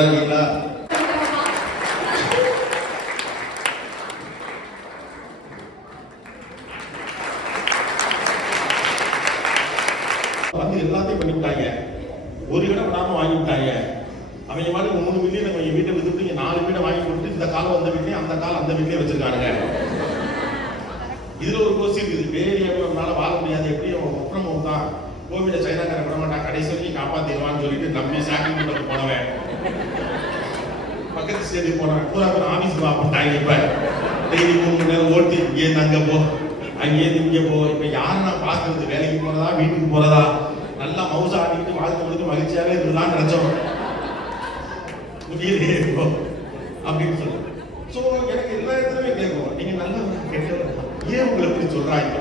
நல்லா இருக்கீங்களா? வந்து எல்லாத்தையும் பண்ணிவிட்டாங்க, ஒரு இடம் விடாம வாங்கிவிட்டாங்க. அவங்க மாதிரி 3 மில்லியன் அவங்க வீட்டை வித்துட்டு 4 வீட்டை வாங்கி கொடுத்து இந்த காலம் அந்த வீட்லையும் அந்த காலம் அந்த வீட்லயே வச்சிருக்காங்க. இதுல ஒரு கோர்ஸ் இருக்குது, வேரியாவே அவனால வாழ முடியாது, எப்படியும் ஒப்பனம் தான் கோவிட சைனாக்காரன் விட மாட்டான், கடைசி வரைக்கும் காப்பாத்திடுவான்னு சொல்லிட்டு நம்பி சாக்கிங் பண்ணுறது போனவன் பக்கத்து ஸ்டேட்டுக்கு போனான். பூரா பேர் ஆபீஸ்க்கு வாப்பிட்டாங்க. இப்ப டெய்லி 3 மணி நேரம் ஓட்டி இங்கேருந்து அங்கே போ, அங்கேருந்து இங்கே போ. இப்ப யாரும் நான் பார்க்கறது, வேலைக்கு போறதா வீட்டுக்கு போறதா, நல்லா மவுசா ஆடிக்கிட்டு வாழ்க்கை மகிழ்ச்சியாவே இருந்துதான் நினைச்சோம். முடியலையே இப்போ அப்படின்னு சொல்லுவோம். ஸோ எனக்கு எல்லா இடத்துலையுமே கேட்கும், நீங்க நல்லா கெட்டவர், ஏன் உங்களை எப்படி சொல்றாங்க?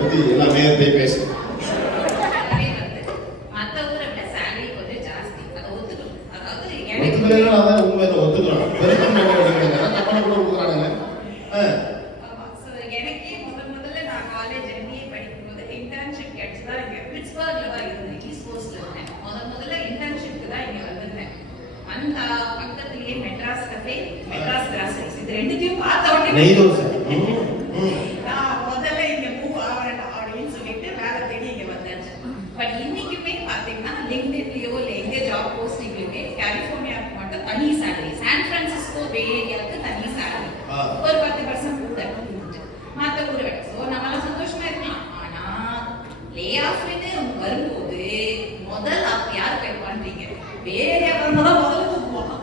பத்தி எல்லாமே பேசுறேன். ஒரு 10% கூட மற்ற ஊரை விட. ஸோ நம்மளாம் சந்தோஷமா இருக்கலாம். ஆனா லே ஆஃப் வரும்போது முதல் ஆப் யார் பே பண்றீங்க? வேற யாரும் தான் முதல்ல தூக்குவாங்க.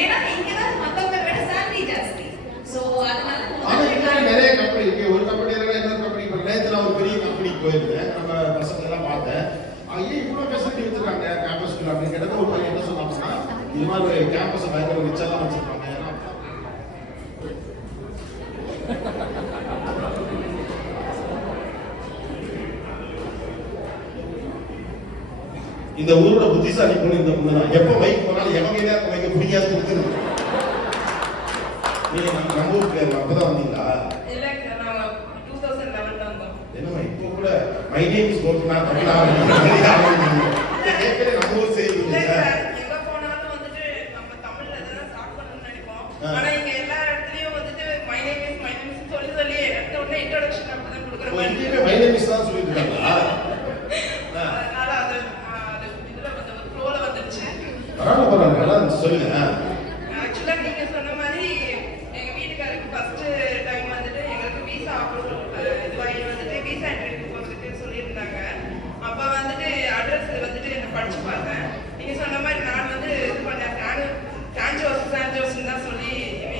ஏன்னா இங்கதான் மத்தவங்க விட சேலரி ஜாஸ்தி. ஸோ அதனால நிறைய கம்பெனி இருக்கு. ஒரு கம்பெனி இன்னொரு கம்பெனி. இப்போ நேற்று நான் ஒரு பெரிய கம்பெனிக்கு போயிருந்தேன், நம்ம பசங்க எல்லாம் பார்த்தேன். ஐயே இவ்வளோ ஃபெசிலிட்டி வச்சிருக்காங்க கேம்பஸ்க்குள்ள அப்படின்னு கேட்டது ஒரு பையன் என்ன சொன்னாங்கன்னா, இது மாதிரி கேம்பஸ் பயங்கர ரிச்சாலாம் வச்சிருக்காங்க. இந்த ஊரோட புத்திசாலி பொண்ணு இந்த பொண்ணு தான். எப்ப மைக் போனாலும் எவங்க மைக்க பிடிக்காது கொடுக்குது. நீங்க நம்ம ஊருக்கு அப்பதான் வந்தீங்களா? என்னமா இப்போ கூட மை நேம் இஸ் கோட் நான் தமிழா கேட்கல. நம்ம ஊர் செய்தி எங்க போனாலும் வந்துட்டு நம்ம தமிழ்ல தான் ஸ்டார்ட் பண்ணணும்னு நினைப்போம். ஆனா இங்க எல்லா இடத்துலயும் வந்துட்டு மை நேம் இஸ் சொல்லி சொல்லி எடுத்த உடனே இன்ட்ரோடக்ஷன் அப்படிதான் கொடுக்குறாங்க. இங்கேயுமே மை நேம் இஸ் தான் சொல்லிட்டு இருக்காங்களா? அதனால அது இதுல வந்து ஒரு ஃப்ளோல வந்துருச்சு. பரவாயில்ல சொல்லுங்க. ஆக்சுவலா நீங்க சொன்ன மாதிரி எங்க வீட்டுக்காரருக்கு ஃபர்ஸ்ட் டைம் வந்துட்டு எங்களுக்கு விசா அப்ரூவல் இதுவாகி வந்துட்டு விசா என்ட்ரி போகிறதுக்கு சொல்லியிருந்தாங்க. அப்ப வந்துட்டு அட்ரஸ் வந்துட்டு நான் படிச்சு பார்த்தேன். நீங்க சொன்ன மாதிரி நான் வந்து இது பண்ணேன், சான்ஜோஸ் தான் சொல்லி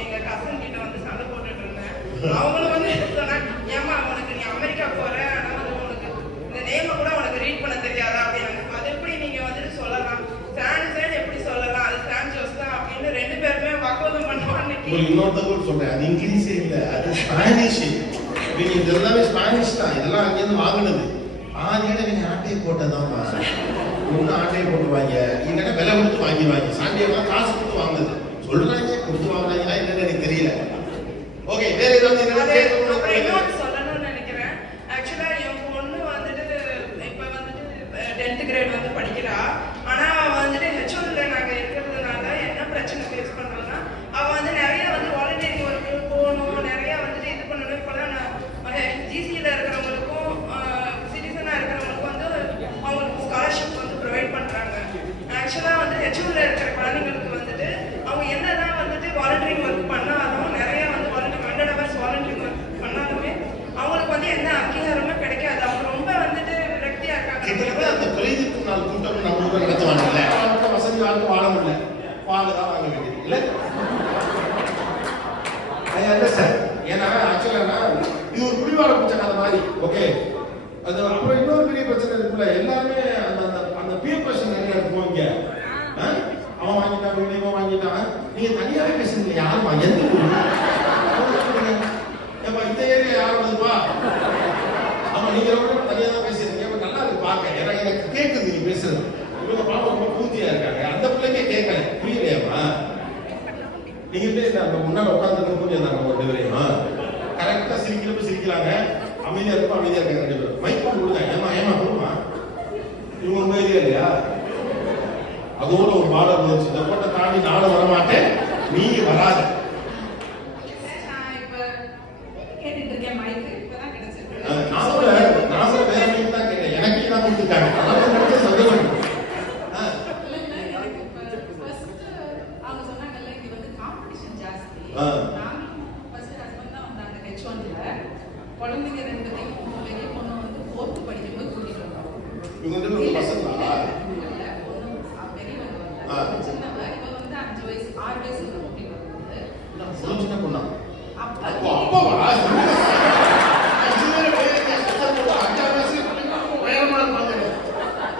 எங்க கசன் கிட்ட வந்து சண்டை போட்டுட்டு இருந்தேன். அவங்களும் வந்து சொன்னாங்க, ஏமா உனக்கு நீ அமெரிக்கா போற, ஆனா வந்து உனக்கு இந்த நேம கூட உனக்கு ரீட் பண்ண தெரியாதா அப்படின்னு. அது எப்படி நீங்க வந்துட்டு சொல்லலாம், சான் எப்படி சொல்லலாம், அது சான்ஜோஸ் தான் அப்படின்னு 2 பேருமே வாக்குவாதம் பண்ணுவாங்க. இன்னொருத்தர் சொல்றேன், அது இங்கிலீஷே இல்ல, அது ஸ்பானிஷ். இது எல்லாமே ஸ்பானிஷ் தான். இதெல்லாம் அங்கேருந்து வாங்கினது. ஆதியில நீங்க ஆட்டையை போட்டதான் ஒன்னும் ஆட்டையை போட்டுவாங்க, இல்லைன்னா விலை கொடுத்து வாங்கிடுவாங்க. சாண்டியெல்லாம் காசு கொடுத்து வாங்குது சொல்றாங்க, கொடுத்து வாங்குறாங்களா என்னன்னு எனக்கு தெரியல. ஓகே, வேற ஏதாவது சொல்லணும்னு நினைக்கிறேன். ஆக்சுவலா என் பொண்ணு வந்துட்டு இப்ப வந்துட்டு 10th கிரேட் வந்து படிக்கிறா. ஆனா வந்துட்டு ஹெச்ஓடில நாங்க இருக்கிறதுனால என்ன பிரச்சனை ஃபேஸ் பண்றோம்னா, அவ வந்து நிறைய வந்து வாலண்டியரிங் ஒர்க்கு போகணும், நிறைய வந்துட்டு இது பண்ணணும். இப்பெல்லாம் ஜிசியில இருக்கிறவங்களுக்கும் சிட்டிசனா இருக்கிறவங்களுக்கும் வந்து அவங்களுக்கு ஸ்காலர்ஷிப் வந்து ப்ரொவைட் பண்றாங்க. ஆக்சுவலா வந்து ஹெச்ஓடில இருக்கிற குழந்தைங்களுக்கு வந்துட்டு அவங்க என்னதான் வந்துட்டு வாலண்டியரிங் ஒர்க் பண்ணாலும், நிறைய வந்து 100 hours வாலண்டியரிங் ஒர்க் பண்ணாலுமே அவங்களுக்கு வந்து எந்த அங்கீகாரமே கிடைக்காது. அவங்க ரொம்ப வந்துட்டு விரக்தியா இருக்காங்க. அந்த தொழிலுக்கு நாள் கூட்டம் நம்ம ஊரில் நடத்துவாங்கல்ல, வசதி வாழ்க்கை வாழ முடியல, பால் தான் வாங்க வேண்டியது இல்லை சார். ஏன்னா ஆக்சுவலா இது ஒரு குடிவார பிரச்சனை மாதிரி. ஓகே, அது அப்புறம் இன்னொரு பெரிய பிரச்சனை இருக்குல்ல, எல்லாருமே அந்த அந்த பியர் பிரஷர் நிறைய இருக்கும். இங்க அவன் வாங்கிட்டான், இவன் வாங்கிட்டான். நீங்க தனியாவே பேசுறீங்க, யாருமா எந்த ஏப்பா இந்த ஏரியா யாரோடதுப்பா? ஆமா, நீங்க ரொம்ப தனியா தான் பேசுறீங்க. நல்லா இருக்கு பார்க்க, ஏன்னா எனக்கு கேட்குது நீங்க பேசுறது. இவங்க பாப்பா ரொம்ப பூர்த்தி அமைதியா இருக்காங்க. அந்த பிள்ளைக்கே கேட்கல, புரியலையாமா? நீங்க முன்னாடி உட்கார்ந்து புரியாதா நம்ம ரெண்டு பேரையும்? கரெக்டா சிரிக்கிறப்ப சிரிக்கிறாங்க, அமைதியா இருப்போம், அமைதியா இருக்காங்க ரெண்டு பேரும். மைக் போட்டு கொடுங்க, ஏமா கொடுமா. இவங்க உங்க ஏரியா இல்லையா? அதோட ஒரு பாடம் இருந்துச்சு, இந்த போட்ட தாண்டி நானும் வரமாட்டேன், நீ வராத. நான் கூட வேற மைக் தான் கேட்டேன், எனக்கு தான் கொடுத்துட்டாங்க. சந்தோஷம். குழந்தைங்க ரெண்டுத்தையும் பெரிய பொண்ணு வந்து 4th படிக்கும்போது கூட்டிட்டு வந்தோம். இவங்க பசங்களா? பெரியவங்க சின்னவ இவ வந்து 5 வயசு 6 வயசு கூட்டிட்டு வந்தது. சின்ன பொண்ணா? அப்பா அப்பாவா? இதுவே வேற கஷ்டப்பட்டு 5 வயசுல பிள்ளைங்க உயரமா இருப்பாங்க.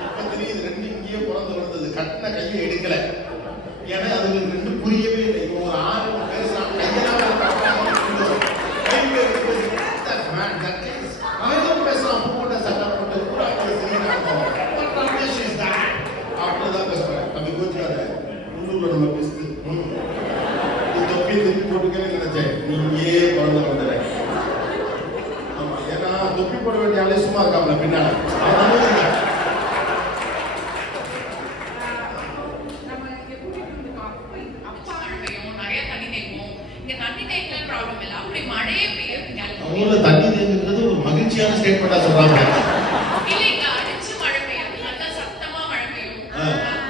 இப்ப தெரியுது, ரெண்டு இங்கேயே பிறந்து வளர்ந்தது, கட்டின கையை எடுக்கல. ஏன்னா அதுங்களுக்கு ரெண்டு புரியவே இல்லை. இப்போ ஒரு ஆறு பேசுறான், கையெல்லாம் பேசுறான், போட்ட சட்டம் போட்டு அப்படிதான் பேசுறேன். அப்படி கோச்சாத உள்ளூர்ல நம்ம பேசுது. தொப்பி திருப்பி போட்டுக்கன்னு நினைச்சேன், நீங்கே குழந்தை வந்துடுற. ஆமா, ஏன்னா தொப்பி போட வேண்டிய ஆளே சும்மா இருக்காப்ல பின்னால. அவங்கள தண்ணி தேங்குறது ஒரு மகிழ்ச்சியான ஸ்டேட்மெண்டா சொல்றாங்க. இல்லைங்க, அடிச்சு மழை பெய்யும், நல்லா சத்தமா மழை பெய்யும்.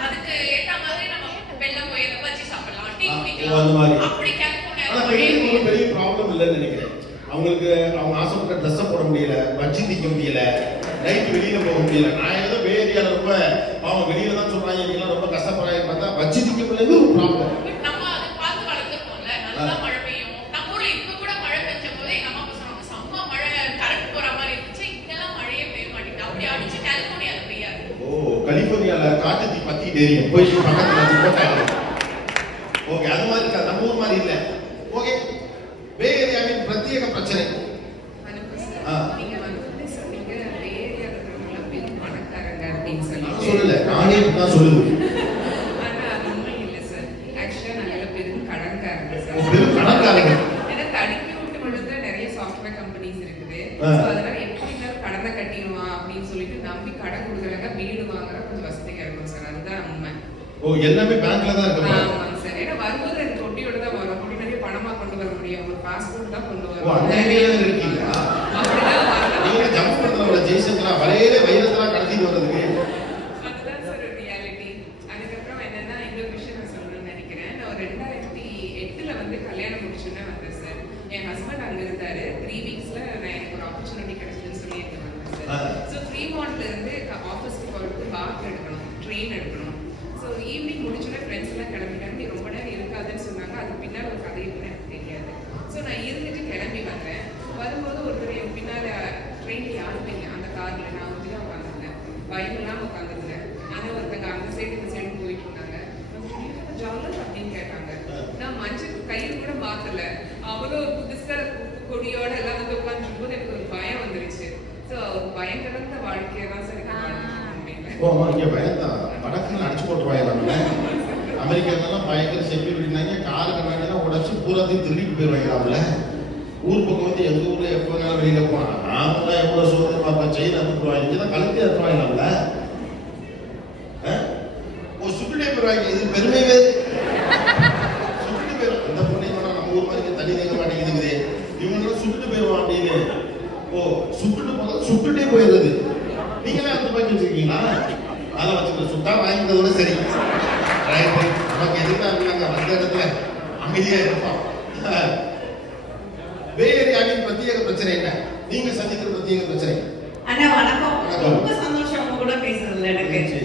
அதுக்கு ஏத்த மாதிரி நம்ம வெள்ளம் போய் பஜ்ஜி சாப்பிடலாம், டீ குடிக்கலாம். அப்படி கலிஃபோர்னியா பெரிய ப்ராப்ளம் இல்லைன்னு நினைக்கிறேன். அவங்களுக்கு அவங்க ஆசைப்பட்ட ட்ரெஸ்ஸை போட முடியல, பஜ்ஜி திக்க முடியல, நைட் வெளியில போக முடியல. நான் ஏதோ பே ஏரியால ரொம்ப அவங்க வெளியில தான் சொல்றாங்க, நீங்க ரொம்ப கஷ்டப்படுறாங்க. பார்த்தா பஜ்ஜி திக்க முடியல ஒரு ப்ராப்ளம். நம்ம அதை பார்த்து வளர்த்துருக்கோம்ல, நல்லா மழை பெய்யும். நம்ம ஊர்ல இப்ப கூட மழை பெஞ்ச போது எங்க அம்மா சொன்னாங்க, செம்ம மழை, கரண்ட் போற மாதிரி இருந்துச்சு. இங்கெல்லாம் மழையே பெய்ய மாட்டேங்குது. அப்படி அடிச்சு கலிஃபோர்னியால பெய்யாது. ஓ, கலிஃபோர்னியால காட்டு தீ பத்தி தெரியும், போய் பக்கத்துல போட்டாங்க. ஓகே, அது மாதிரி இல்ல, நம்ம ஊர் மாதிரி இல்ல. ஓகே, பே ஏரியாவின் பிரத்யேக பிரச்சனை. நீங்க வந்து சொன்னீங்க பே ஏரியால இருக்கிறவங்க பெரிய பணக்காரங்க அப்படின்னு சொல்லி சொல்லல, நானே தான் சொல்லுது. ஆனா அது உண்மை இல்லை சார். ஆக்சுவலா நாங்க பெரும் கடன்காரங்க சார். பெரும் கடன்காரங்க. ஏன்னா தடுக்கி விட்டு விழுந்த நிறைய சாஃப்ட்வேர் கம்பெனிஸ் இருக்குது. அதனால எப்படி இருந்தாலும் கடனை கட்டிடுவான் அப்படின்னு சொல்லிட்டு நம்பி கடன் கொடுக்குறாங்க, வீடு வாங்குற கொஞ்சம் வசதியா இருக்கும் சார். அதுதான் உண்மை. ஓ, எல்லாமே பேங்க்ல தான் இருக்கு. ஆமாங்க சார். ஏன்னா வரும்போது எனக்கு தொட்டியோட தான் வரும். அப்படி நிறைய பணமா கொண்டு வர முடியும். ஒரு பாஸ்போர்ட் தான் கொண்டு வரும். ஓ, அந்த ஏரியால இருக்கீங்களா? அப்படிதான் வரணும். நீங்க ஜம்ப் பண்றவங்கள ஜெயிசங்களா வரையில வைரத்தெல்லாம் கடத்திட்டு வர்றதுக்கு. அதுதான் சார் ரியாலிட்டி. அதுக்கப்புறம் என்னன்னா இன்னொரு விஷயம் நான் சொல்லணும்னு நினைக்கிறேன். நான் 2008ல வந்து கல்யாணம் முடிச்சுன்னு வந்தேன் சார். என் ஹஸ்பண்ட் அங்க இருந்தாரு. 3 வீக்ஸ்ல நான் எனக்கு ஒரு ஆப்பர்ச்சுனிட்டி கிடைச்சதுன்னு சொல்லி இங்க வந்தேன் சார். ஸோ ஃப்ரீமான்ட்ல இருந்து ஆஃபீஸ்க்கு போகிறதுக்கு பாத் எடுக்கணும், ட்ரெயின் எடுக்கணும். ஸோ ஈவினிங் முடிச்சுன்னா ஃப்ரெண்ட்ஸ் எல்லாம் கிளம்பிட்டாங்க. நீ ரொம்ப நேரம் இருக்காதுன்னு சொன்னாங்க. அது பின்னால் ஒரு கதை இருக்குன்னு எனக்கு தெரியாது. ஸோ நான் இருந்துட்டு கிளம்பி வந்தேன். வரும்போது ஒருத்தர் என் பின்னால் ட்ரெயினில் யாருமே இல்லை, அந்த காரில் நான் வந்து தான் உட்காந்துருந்தேன். பயமெல்லாம் உட்காந்துருந்தேன். ஆனால் ஒருத்தங்க அந்த சைடு இந்த சைடு போயிட்டு இருந்தாங்க. ஜாலர் அப்படின்னு கேட்டாங்க. நான் மஞ்சள் கயிறு கூட மாத்தல. அவரும் ஒரு புதுசா கொடியோட எல்லாம் வந்து உட்காந்துருக்கும் போது எனக்கு ஒரு பயம் வந்துருச்சு. ஸோ ஒரு பயம் கலந்த வாழ்க்கையை தான் சார் ஓ, ஆமா, இங்க பயந்தான். வடக்குன்னு அடிச்சு போட்டுருவாங்க. நம்ம அமெரிக்காலாம் பயங்கர செக்யூரிட்டினாங்க, காரு கண்ணாடிலாம் உடச்சு பூராத்தையும் திருடிட்டு போயிடுவாங்களாம்ல. ஊர் பக்கம் வந்து எங்க ஊர்ல எப்போ வேணாலும் வெளியில போனா நாமலாம் எவ்வளவு சோதனை பார்ப்போம், செயின் அனுப்புவாங்க, இங்கதான் கழுத்தி அனுப்புவாங்களாம்ல. ஒரு சுட்டுட்டே போயிடுவாங்க. இது பெருமைவே சுட்டுட்டு போயிடும். இந்த பொண்ணைங்க நம்ம ஊர் மாதிரி தண்ணி தேங்க மாட்டேங்குது, இவங்கெல்லாம் சுட்டுட்டு போயிடுவான் அப்படின்னு. ஓ, சுட்டுட்டு போதும், சுட்டுட்டே போயிடுறது. நீங்களே அந்த பக்கம் வச்சிருக்கீங்களா? அதெல்லாம் வச்சுக்க, சுட்டா வாங்கிக்கிறதோட சரி. நமக்கு எதுதான் இருந்தாங்க அந்த இடத்துல அமைதியா இருப்போம். பே ஏரியாவின் பிரத்யேக பிரச்சனை என்ன? நீங்க சந்திக்கிற பிரத்யேக பிரச்சனை. அண்ணா வணக்கம். ரொம்ப சந்தோஷம் உங்க கூட பேசுறதுல எனக்கு.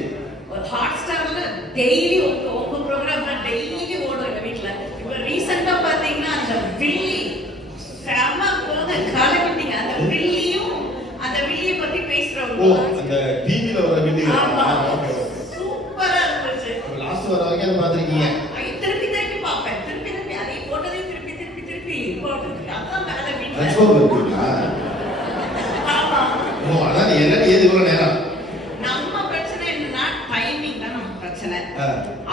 ஒரு ஹாட் ஸ்டார்ல டெய்லி உங்க ப்ரோக்ராம்ல டெய்லி ஓடும் எங்க வீட்டுல. இப்ப ரீசெண்டா பாத்தீங்கன்னா அந்த வில்லி செம போன காலகட்டிங்க. அந்த வில்லியும் அந்த வில்லியை பத்தி பேசுறவங்க. ஓ, அந்த டிவில வர வில்லி. சூப்பரா இருந்துச்சு. லாஸ்ட் வர வரைக்கும் பாத்திருக்கீங்க? திருப்பி திருப்பி பாப்பேன். திருப்பி திருப்பி அதை போட்டதே திருப்பி திருப்பி திருப்பி போடுறது. அதான் மேல வீட்டுல. ஆமா. ஓ, அதான் என்ன ஏது இவ்வளவு நேரம்? நம்ம பிரச்சனை என்னன்னா டைமிங் தான் நம்ம பிரச்சனை.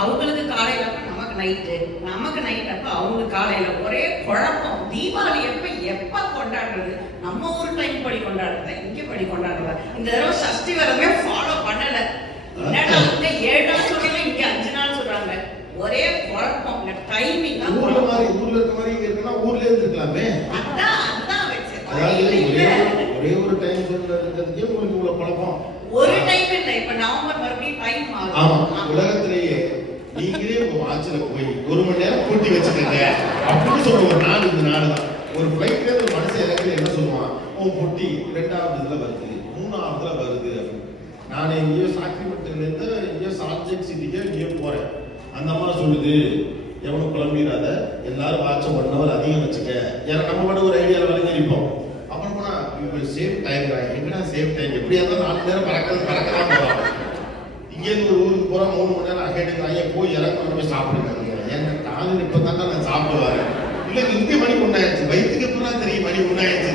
அவங்களுக்கு காலையில அப்ப நமக்கு நைட்டு, நமக்கு நைட் அப்ப அவங்களுக்கு காலையில. ஒரே குழப்பம். தீபாவளி எப்ப கொண்டாடுறது? நம்ம ஊர் டைம் படி கொண்டாடுறத, இங்க படி கொண்டாடுறத. இந்த தடவை சஷ்டி விரதமே ஃபாலோ பண்ணல. என்னடா இங்க 7 நாள் சொல்றீங்க, இங்க 5 நாள் சொல்றாங்க. ஒரே குழப்பம். டைமிங் ஊர்ல இருக்க மாதிரி இங்க இருக்குன்னா ஊர்ல இருந்துக்கலாமே. அதான் வச்சு அதாவது ஒரே ஒரு டைம் சொல்றதுக்கே உங்களுக்கு இவ்வளவு குழப்பம். ஒரு டைம் இல்ல, இப்ப நவம்பர் மறுபடியும் டைம் ஆமா, ஆகும். உலகத்திலேயே நீங்களே உங்க வாட்ச்ல போய் 1 மணி நேரம் கூட்டி வச்சுக்கங்க அப்படின்னு சொல்ற ஒரு நாடு இந்த நாடு தான். ஒரு ஃபிளைட்ல ஒரு மனுஷன் இறங்கி என்ன சொல்லுவான், உன் பொட்டி 2வது இதுல வருது, 3வதுல வருது. நான் எங்கேயோ சாக்ரிமெண்ட்ல இருந்து எங்கேயோ சால்ஜெக்ட் சிட்டிக்கே எங்கேயோ போறேன். அந்த அம்மா சொல்லுது, எவனும் குழம்பிடாத, எல்லாரும் வாட்ச 1 ஹவர் அதிகம் வச்சுக்க. ஏன்னா நம்ம மட்டும் ஒரு ஐடியாவில் வரைக்கும் இருப்போம். அப்புறம் போனா சேஃப் டைம், எங்கடா சேஃப் டைம்? எப்படியா இருந்தாலும் 4 நேரம் பறக்கதான் போறோம். இங்கேருந்து ஒரு ஊருக்கு போறோம், 3 மணி நேரம் அகேடுக்காக போய் இறங்க போய் சாப்பிடுங்க. ஏன்னா காலையில் இப்போ தான் நான் சாப்பிடுவாரு. இல்லை இங்கே மணி 1 ஆயிடுச்சு, வயிற்றுக்கு எப்பதான் தெரியும் மணி 1 ஆயிடுச்சு.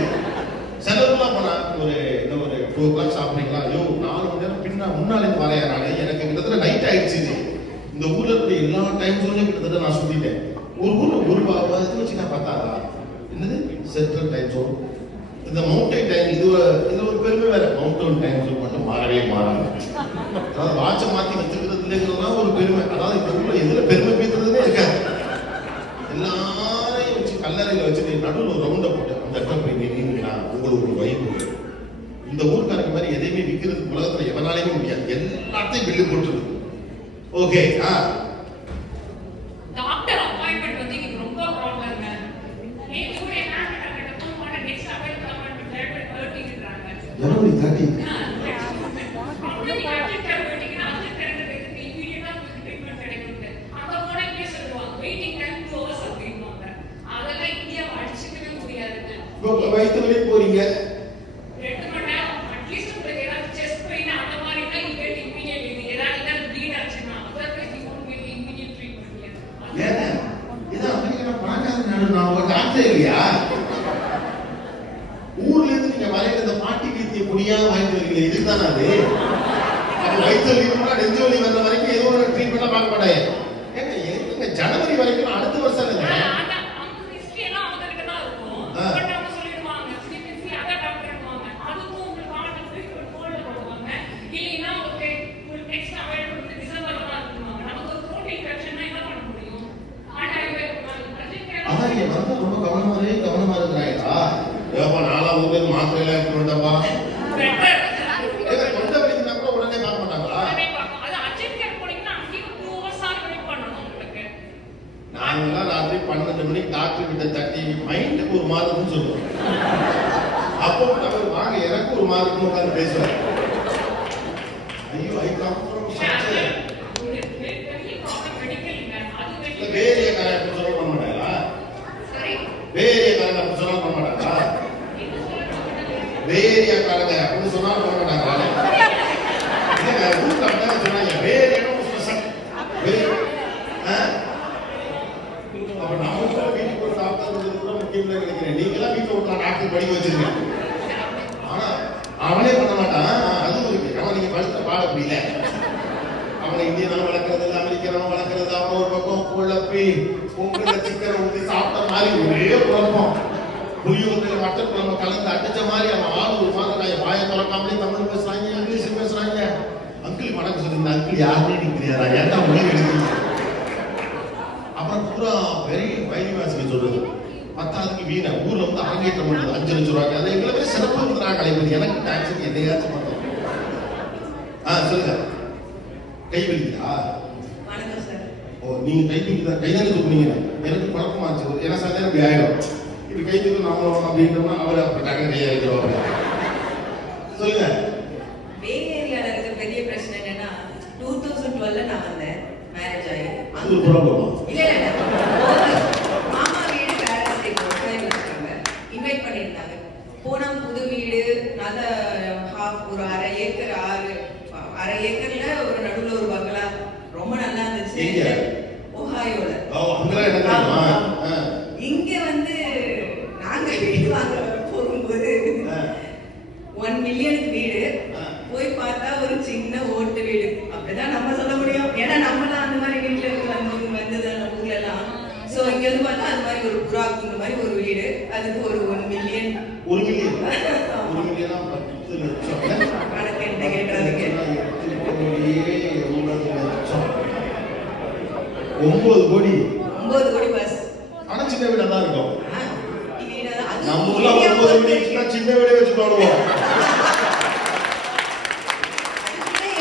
செலவுலாம் போனா ஒரு 2 o'clock சாப்பிடுறீங்களா? ஐயோ 4 மணி நேரம் முன்னாலேருந்து வரையறாங்க. எனக்கு கிட்டத்தட்ட நைட் ஆயிடுச்சு. இந்த ஊர்ல இருக்க எல்லா டைம் ஜோனையும் கிட்டத்தட்ட நான் சுத்திட்டேன். ஒரு ஊர்ல ஒரு இது வச்சு நான் பார்த்தாதா என்னது சென்ட்ரல் டைம் ஜோன், இந்த மவுண்டைன் டைம், இது ஒரு பெருமை வேற. மவுண்டன் டைம் ஜோன் மட்டும் மாறவே மாறாது. அதாவது வாட்சை மாத்தி வச்சிருக்கிறதுலாம் ஒரு பெருமை. அதாவது இந்த ஊர்ல எதுல பெருமை பேசுறதுன்னே இருக்காது. எல்லாரையும் வச்சு கல்லறையில வச்சுட்டு நடுவில் ஒரு ரவுண்டை போட்டு அந்த இடத்துல போய் நின்னா உங்களுக்கு ஒரு வைப்பு. இந்த ஊருக்காரங்க மாதிரி எதையுமே விற்கிறது உலகத்துல எவனாலையுமே முடியாது. எல்லாத்தையும் பில்லு போட்டுருக்கு. ஓகே. டாக்டர் அப்பாயின்மெண்ட் வந்து இங்க ரொம்ப ப்ராப்ளம்ங்க. நேத்து கூட என்ன கிட்ட ஃபோன் பண்ண நெக்ஸ்ட் அப்பாயின்மெண்ட் தேர்ட்டிங்கறாங்க. ஜனவரி 30. அப்படி டாக்டர் வெயிட்டிங்னா அந்த டைம்ல இமீடியட்டா ட்ரீட்மெண்ட் கிடைக்குது. அங்க போனா இங்கே சொல்லுவாங்க வெயிட்டிங் டைம் 2 hours அப்படின்வாங்க. அதெல்லாம் இந்தியாவை அடிச்சுக்கவே முடியாதுங்க. இப்போ வயிற்று வலி போறீங்க 2 மணி நேரம் அட்லீஸ்ட் உங்களுக்கு ஏதாவது செஸ்ட் பெயின் அந்த மாதிரி தான் இங்கே இமீடியட் இது ஏதாவது ப்ளீட் ஆச்சுன்னா otherwise you won't get immediate treatment. ஏன்னா இது அமெரிக்கா பணக்கார நாடு. நான் ஒரு டாக்டர் இல்லையா? ஊர்ல இருந்து நீங்க வரையில இந்த பாட்டி வீத்திய புடியா வாங்கிட்டு வரீங்களே, இதுதானே அது? அது வயிற்று வலி கூட நெஞ்சு வலி வந்த வரைக்கும் ஏதோ ஒரு ட்ரீட்மெண்ட் பார்க்க மாட்டாங்க. ஏங்க எதுங்க ஜனவரி வரைக்கும் அடுத்த வருஷம் இல்லைங்க. ரொம்ப கவனமா இருக்கிறாங்களா? ஏப்பா 4ஆம் ஊர்ல மாத்திரையில எடுத்துட்டப்பா. தொண்டை வலிக்குனா கூட உடனே பார்க்க மாட்டாங்களா? நாங்கெல்லாம் ராத்திரி 12 மணிக்கு டாக்டர் கிட்ட தட்டி மைண்டுக்கு ஒரு மாதம்னு சொல்லுவோம். அப்போ அவர் வாங்க எனக்கு ஒரு மாதத்துக்கு உட்காந்து பேசுவார். ஐயோ ஐ கம் ஃப்ரம் சச்சர் வேரிய காரணம் சொல்ல பண்ண மாட்டாங்களா? வேரிய காரணம் அப்படி சொன்னா பண்ண மாட்டாங்களா? வேரிய காரணம் அப்படி சொன்னா பண்ண மாட்டாங்களா? சொன்னாங்க வேரியன்னு அப்ப நம்ம வீட்டுக்கு ஒரு சாப்பிட்டது கூட முக்கியம் நினைக்கிறேன். நீங்களாம் வீட்டுல ஒரு டாக்டர் படிக்க வச்சிருக்கேன். ஆனா அவனே பண்ண மாட்டான். அதுவும் இருக்கு. அவன் நீங்க படுத்த பாட முடியல. அவனை இந்தியனாவும் வளர்க்கறது இல்லை, அமெரிக்கனாவும் வளர்க்கறது. அவன் ஒரு பக்கம் குழப்பி பொங்கல சிக்கனை ஊற்றி சாப்பிட்ட மாதிரி ஒரே குழப்பம். புளியோதரை மட்டன் குழம்பு கலந்து அடிச்ச மாதிரி அவன் ஆள் ஒரு மாதிரி நான் வாயை திறக்காமலே தமிழ் பேசுறாங்க, இங்கிலீஷ் பேசுறாங்க. அங்கிள் வணக்கம் சொல்லி இந்த அங்கிள் யாருமே எனக்கு தெரியாதா? ஏன்டா உணவு எடுக்கிறீங்க? அப்புறம் பூரா வெரி வைவாசிக்க சொல்றது. 10ஆவதுக்கு வீணை ஊர்ல வந்து அரங்கேற்றம் பண்ணுறது 5 லட்சம் ரூபாய்க்கு. அதை எங்களை பேர் சிறப்பு இருக்கிறாங்க கலைப்பது. எனக்கு டாக்ஸுக்கு எதையாச்சும் பண்ணுறோம். சொல்லுங்க. கை வலிக்குதா? வணக்கம் சார். ஓ நீங்க கை தானே தூக்குனீங்க. எனக்கு குழப்பமா இருந்துச்சு. ஏன்னா சில நேரம் இப்படி ஆயிடும். இப்படி கை தூக்கு நாம அப்படின்றோம்னா அவர் அப்படி டக்குனு கையை வைக்கிறோம். சொல்லுங்க. பே ஏரியால இருக்க பெரிய பிரச்சனை என்னன்னா 2012ல நான் வந்தேன் மேரேஜ் ஆகி. அது ஒரு ப்ராப்ளமா? இல்ல மாமா வீடு பேரண்ட்ஸ் இருக்காங்க, இன்வைட் பண்ணியிருந்தாங்க. போனா புது வீடு, நல்ல ஒரு அரை ஏக்கர்ல ஒரு நடுவுல ஒரு பங்களா, ரொம்ப நல்லா இருந்துச்சு. ஒஹாயோல. இங்க வந்து நாங்க வீடு வாங்க போகும்போது 1 மில்லியனுக்கு வீடு, போய் பார்த்தா ஒரு சின்ன ஓட்டு வீடு. அப்படிதான் நம்ம சொல்ல முடியும். ஏன்னா நம்மளாம் அந்த மாதிரி வீட்டுல ஸோ இங்க வந்து பார்த்தா அது மாதிரி ஒரு புறாக்கு இந்த மாதிரி ஒரு வீடு, அதுக்கு ஒரு 1 மில்லியன். 1 மில்லியன் 10 லட்சம் கணக்கு என்ன கேட்டாதீங்க. 9 கோடி 9 கோடி பஸ். ஆனா சின்ன வீடா தான் இருக்கும். அது நம்ம ஊர்ல 9 கோடி வச்சுனா சின்ன வீடே வச்சு பாடுவோம்.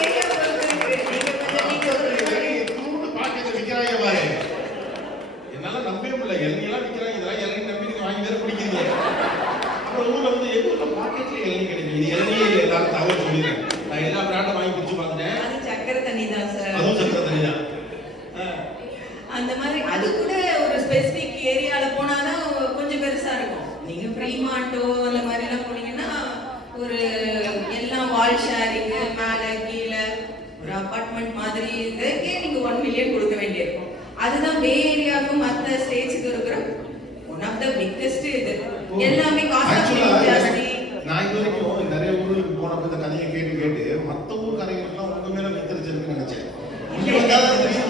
ஏரியா பொறுத்து இருக்கு. நீங்க கொஞ்சம் நீங்க ஒரு தூண்டு பாக்கெட்ல விக்கிறாங்க பாரு. என்னால நம்பவே முடியல. எல்லாம் விக்கிறாங்க. இதெல்லாம் எல்லாம் நம்பி நீங்க வாங்கி வேற குடிக்கிறீங்க. அப்புறம் ஊர்ல வந்து எங்க பாக்கெட்ல எல்லாம் கிடைக்கும். இது எல்லாம் எல்லாரும் தவறு சொல்லிடுறேன். நான் எல்லா பிராண்டும் வாங்கி குடிச்சு பார்த்தேன். அது சக்கரை தண்ணி தான் சார். அதுவும் சக்கரை தண்ணி தான். அந்த மாதிரி அது கூட ஒரு ஸ்பெசிபிக் ஏரியால போனாதான் கொஞ்சம் பெருசா இருக்கும். நீங்க ஃப்ரீமாண்டோ அந்த மாதிரி எல்லாம் போனீங்கன்னா ஒரு எல்லாம் வால் ஷேரிங், மேல கீழே ஒரு அபார்ட்மெண்ட் மாதிரி இதுக்கே நீங்க 1 மில்லியன் கொடுக்க வேண்டியிருக்கும். அதுதான் பே ஏரியாவுக்கும் மற்ற ஸ்டேட்ஸுக்கு இருக்கிற ஒன் ஆஃப் த பிக்கெஸ்ட் இது. எல்லாமே காஸ்ட் ஆஃப் லிவிங் ஜாஸ்தி. நான் இது வரைக்கும் நிறைய ஊருக்கு போனப்ப இந்த கதையை கேட்டு மத்த ஊர் கதைகள்லாம் உங்க மேல வைத்திருச்சிருக்குன்னு நினைச்சேன்.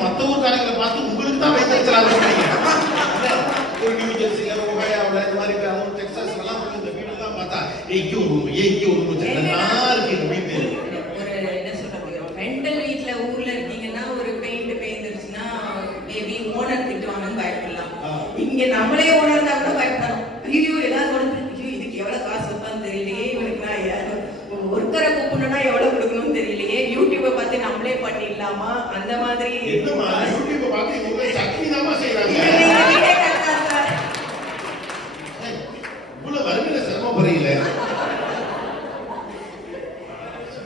மத்த ஊர் கதைகளை பார்த்து உங்களுக்கு தான் வைத்திருக்கிறாங்க. ஒரு நியூ ஜெர்சில, ஒஹாயோல இந்த மாதிரி அதுவும் டெக்சாஸ்ல எல்லாம் இந்த வீடெல்லாம் பார்த்தா இங்க ஒரு ரூம் நல்லா இருக்கு இந்த வீடு. ஒரு என்ன சொல்றது, ரெண்டல் வீட்ல ஊர்ல இருக்கீங்கன்னா ஒரு பெயிண்ட் பேந்துருச்சுன்னா மேபி ஓனர் திட்டுவாங்கன்னு பயப்படலாம். இங்க நம்மளே ஓனர் தான் கூட பயப்படணும். ஐயோ ஏதாவது உடனே ஐயோ இதுக்கு எவ்வளவு காசு வைப்பான்னு தெரியலையே, இவனுக்கு நான் ஒருத்தரை கூப்பிடணும்னா எவ்வளவு கொடுக்கணும்னு தெரியலையே, யூடியூபை பார்த்து நம்மளே பண்ணிடலாமா அந்த மாதிரி. என்னமா யூடியூபை பார்த்து இவங்க சட்னி தாமா செய்யறாங்க. இவ்வளவு வறுமையில சிரமப்படுறீங்களே,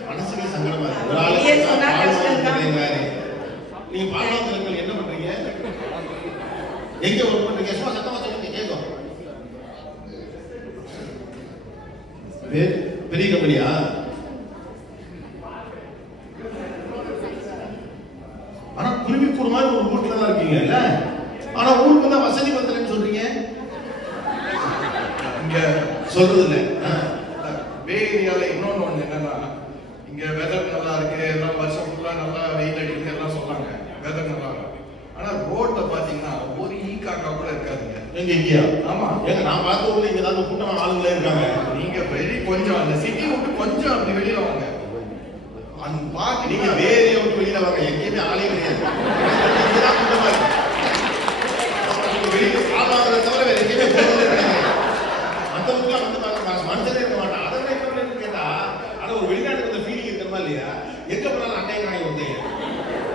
மனசுக்கு சங்கடமா இருக்கு. ஒரு ஆளு நீங்க பாலாவரங்கள் என்ன பண்றீங்க, எங்க ஒர்க் பண்றீங்க, சும்மா சத்தமா சொல்லுங்க கேட்கும். பெரிய கம்பெனியா? ஆனா குருவிக்கூடு மாதிரி ஒரு வீட்டுல தான் இருக்கீங்கல்ல, ஆனா ஊருக்கு தான் வசதி பத்தலன்னு சொல்றீங்க. இங்க சொல்றது இல்ல. பே ஏரியால இன்னொன்னு ஒண்ணு என்னன்னா, இங்க வெதர் நல்லா இருக்கு, எல்லாம் வருஷம் ஃபுல்லா நல்லா வெயில் அடிக்குது எல்லாம் சொன்னாங்க, வெதர் நல்லா இருக்கு. ஆனா ரோட்ல பாத்தீங்கன்னா ஒரு காக்கா கூட இருக்காதுங்க. எங்க இங்கயா? ஆமா, ஏங்க நான் பார்த்த ஊர்ல இங்க ஏதாவது கூட்டம் ஆளுங்களே இருக்காங்க. நீங்க கொஞ்சம் அந்த சிட்டி விட்டு கொஞ்சம் அப்படி வெளியில வாங்க, அந்த பார்க்க நீங்க வேற விட்டு வெளியில வாங்க, எங்கேயுமே ஆளே கிடையாது. இங்கதான் கூட்டமா இருக்கு. வெளியில சாப்பாடுறத தவிர வேற எங்கேயுமே போறதே கிடையாது. அந்த ஊர்ல வந்து பாருங்க மனுஷனே இருக்க மாட்டான். அதை விட என்ன கேட்டா, ஆனா ஒரு வெளிநாட்டுக்கு இந்த ஃபீலிங் இருக்கிறமா இல்லையா? எங்க போனாலும் அண்டை நாய் வந்தீங்க,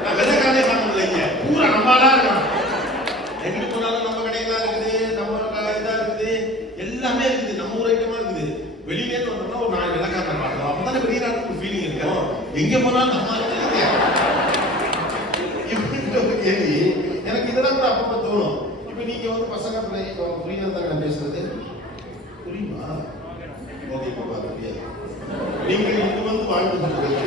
நான் வெள்ளக்காரனே பார்க்க முடியல, பூரா நம்மளா இருக்கான். எங்கிட்டு போனாலும் நம்ம கடைகளா இருக்குது, நம்ம இதா இருக்குது, எல்லாமே இருக்குது, நம்ம ஊர் ஐட்டமா இருக்குது. வெளியிலே வந்தோம்னா ஒரு 4 வெள்ளக்காரனை பார்க்கலாம், அப்பதானே வெளிநாட்டுக்கு ஒரு ஃபீலிங் இருக்கும். எங்க போனாலும் நம்ம இப்படின்ற ஒரு கேள்வி எனக்கு இதெல்லாம் கூட அப்பப்ப தோணும். இப்ப நீங்க வந்து பசங்க புரியுதா தான் பேசுறது புரியுமா? ஓகே பாப்பா புரியாது. நீங்க இங்க வந்து வாழ்ந்து கொண்டிருக்கீங்க.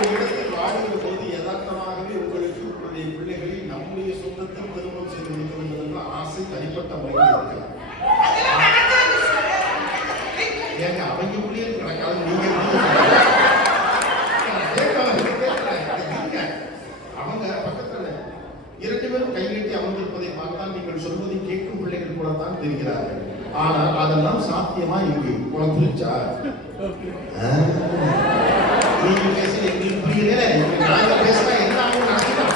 ஒரு இடத்தில் வாழ்கிற போது யதார்த்தமாகவே உங்களுக்கு உங்களுடைய பிள்ளைகளை நம்முடைய சொந்தத்தில் திருமணம் செய்து கொடுக்க வேண்டும் என்ற ஆசை தனிப்பட்ட முறையில் இருக்கலாம். ஏங்க அவங்க பிள்ளைகளுக்கு நடக்காது, நீங்க அவங்க பக்கத்துல 2 பேரும் கைகட்டி அமர்ந்திருப்பதை பார்த்தால் நீங்கள் சொல்வதை கேட்கும் பிள்ளைகள் கூட தான் தெரிகிறார்கள். ஆனால் அதெல்லாம் சாத்தியமா இங்கு உனக்கு புரிஞ்சா? நீங்க பேச எங்களுக்கு புரியல, நாங்க பேசினா என்ன ஆகும் நடக்கலாம்.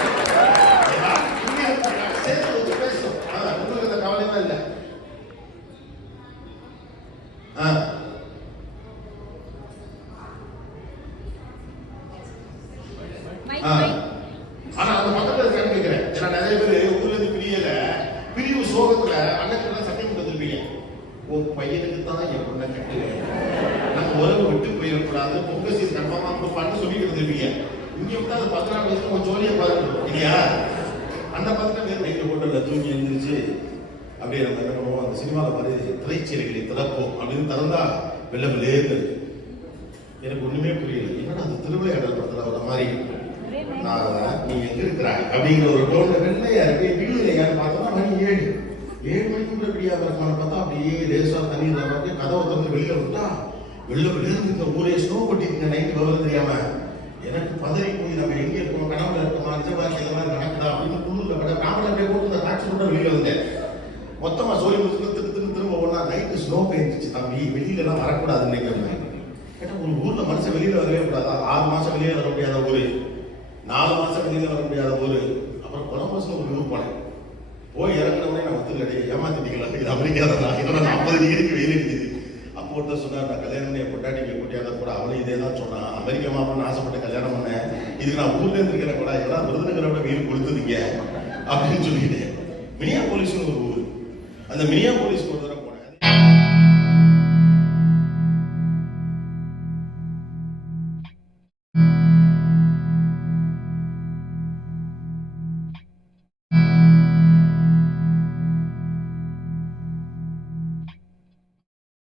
சேர்த்து பேசும், உங்களுக்கு அந்த கவலை தான் இல்லை. ஆனா அந்த பக்கத்துல இருக்கான்னு கேட்கிறேன். ஏன்னா நிறைய பேர் ஊர்ல இருந்து பிரிவு சோகத்துல அண்ணன் சத்தியம் கொடுத்துருப்பீங்க, உன் பையனுக்கு தான் என் பொண்ணை கட்டுவேன், நம்ம உறவு விட்டு போயிடக்கூடாது, பொங்கல் சீர் கன்ஃபார்மா கொடுப்பான்னு சொல்லிட்டு இருந்திருப்பீங்க. இங்க விட்டு அந்த 14 வயசுல கொஞ்சம் ஜோலியா பாருங்க இல்லையா? அந்த 14 பேர் நைட்டு போட்டு தூங்கி எழுந்திருச்சு அப்படியே நம்ம என்ன பண்ணுவோம், அந்த சினிமாவில் மாதிரி திரைச்சீலைகளை திறப்போம் அப்படின்னு திறந்தா வெள்ள விளையது. எனக்கு ஒண்ணுமே புரியல, என்னடா அந்த திருவிளையாடல் படத்துல ஒரு மாதிரி நீ எங்க இருக்கிறாய் அப்படிங்கிற ஒரு டோன்ல வெள்ளையா இருக்கு. விடியலையான்னு பார்த்தோம்னா மணி 7 மணிக்கு கூட விடியாத இருக்கான பார்த்தா அப்படியே லேசா தண்ணி பார்த்து கதவை திறந்து வெளியில விட்டா வெளியில இந்த ஊரே ஸ்னோ கொட்டிருக்க நைட்டு விவரம் தெரியாம எனக்கு பதறி போய் நம்ம எங்க இருக்கோம், கனவுல இருக்கோமா, நிஜ வாழ்க்கையில நடக்குதா கவனிக்காதா இதோட 40 டிகிரிக்கு வெயில் அடிக்குது. அப்போ ஒருத்தர் சொன்னார், நான் கல்யாணம் பண்ணி என் பொட்டாட்டிக்கு கூட்டியாத கூட அவளும் இதே தான் சொன்னான், அமெரிக்கா மாப்பிள்ளை ஆசைப்பட்டு கல்யாணம் பண்ணேன், இதுக்கு நான் ஊர்ல இருந்து இருக்கிற கூட எல்லாம் விருதுநகரோட வெயில் கொடுத்துருக்கீங்க அப்படின்னு சொல்லிட்டு. மினியாபோலிஸ்னு ஒரு ஊர், அந்த மினியாபோலிஸ்க்கு ஒரு தடவை